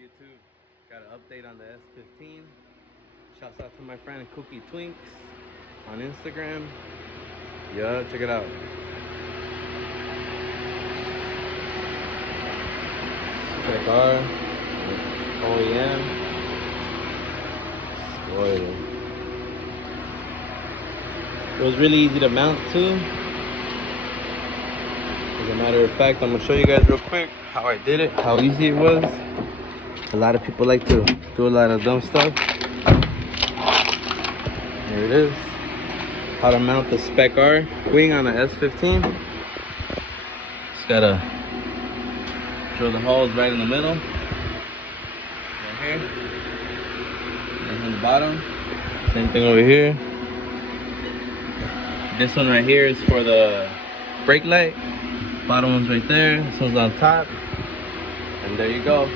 YouTube? Got an update on the S15. Shouts out to my friend Cookie Twinks on Instagram. Yeah, check it out. Spec R, OEM, spoiler. It was really easy to mount too. As a matter of fact, I'm gonna show you guys real quick how I did it, how easy it was. A lot of people like to do a lot of dumb stuff. Here it is. How to mount the Spec R wing on the S15. Just gotta drill the holes right in the middle. Right here. And on the bottom. Same thing over here. This one right here is for the brake light. Bottom one's right there. This one's on top. And there you go.